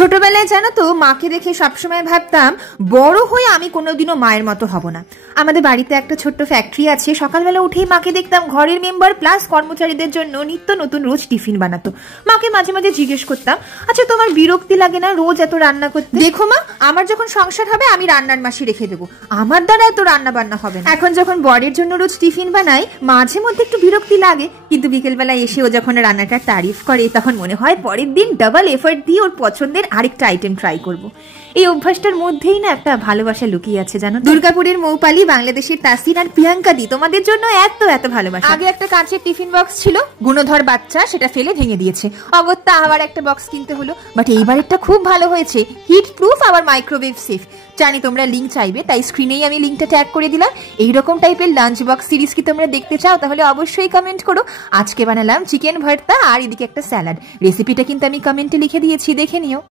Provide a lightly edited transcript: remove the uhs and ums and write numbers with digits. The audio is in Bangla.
ছোটবেলায় জানো তো মাকে দেখে সবসময় ভাবতাম বড় হয়ে আমি কোনোদিনও মায়ের মতো হব না। আমাদের বাড়িতে একটা ছোট্ট ফ্যাক্টরি আছে, সকালবেলা উঠেই মাকে দেখতাম ঘরের মেম্বার প্লাস কর্মচারীদের জন্য নিত্য নতুন রোজ টিফিন বানাতো। মাকে মাঝে মাঝে জিজ্ঞেস করতাম, আচ্ছা তোমার বিরক্তি লাগে না রোজ এত রান্না করতে? দেখো মা, আমার যখন সংসার হবে আমি রান্নার মাসি রেখে দেবো, আমার দ্বারা এত রান্না বান্না হবে না। এখন যখন বরের জন্য রোজ টিফিন বানাই মাঝে মধ্যে একটু বিরক্তি লাগে, কিন্তু বিকেলবেলায় এসে ও যখন রান্নাটার তারিফ করে তখন মনে হয় পরের দিন ডাবল এফর্ট দিয়ে ওর পছন্দের আরেকটা আইটেম ট্রাই করব। এই অভ্যাসটার মধ্যেই না একটা ভালোবাসা লুকিয়ে আছে জানো। দুর্গাপুরের মৌপালি, বাংলাদেশের তাসিন আর প্রিয়াঙ্কা দি তোমাদের জন্য এত এত ভালোবাসা। আগে একটা কাঁচের টিফিন বক্স ছিল, গুণধর বাচ্চা সেটা ফেলে ভেঙে দিয়েছে, অগত্যা আবার একটা বক্স কিনতে হলো। বাট এইবারেরটা খুব ভালো হয়েছে, হিট প্রুফ আবার মাইক্রোওয়েভ সেফ। জানি তোমরা লিঙ্ক চাইবে, তাই স্ক্রিনেই আমি লিঙ্কটা ট্যাগ করে দিলাম। এইরকম টাইপের লাঞ্চ বক্স সিরিজ কি তোমরা দেখতে চাও? তাহলে অবশ্যই কমেন্ট করো। আজকে বানালাম চিকেন ভর্তা আর এদিকে একটা স্যালাড। রেসিপিটা কিন্তু আমি কমেন্টে লিখে দিয়েছি, দেখে নিও।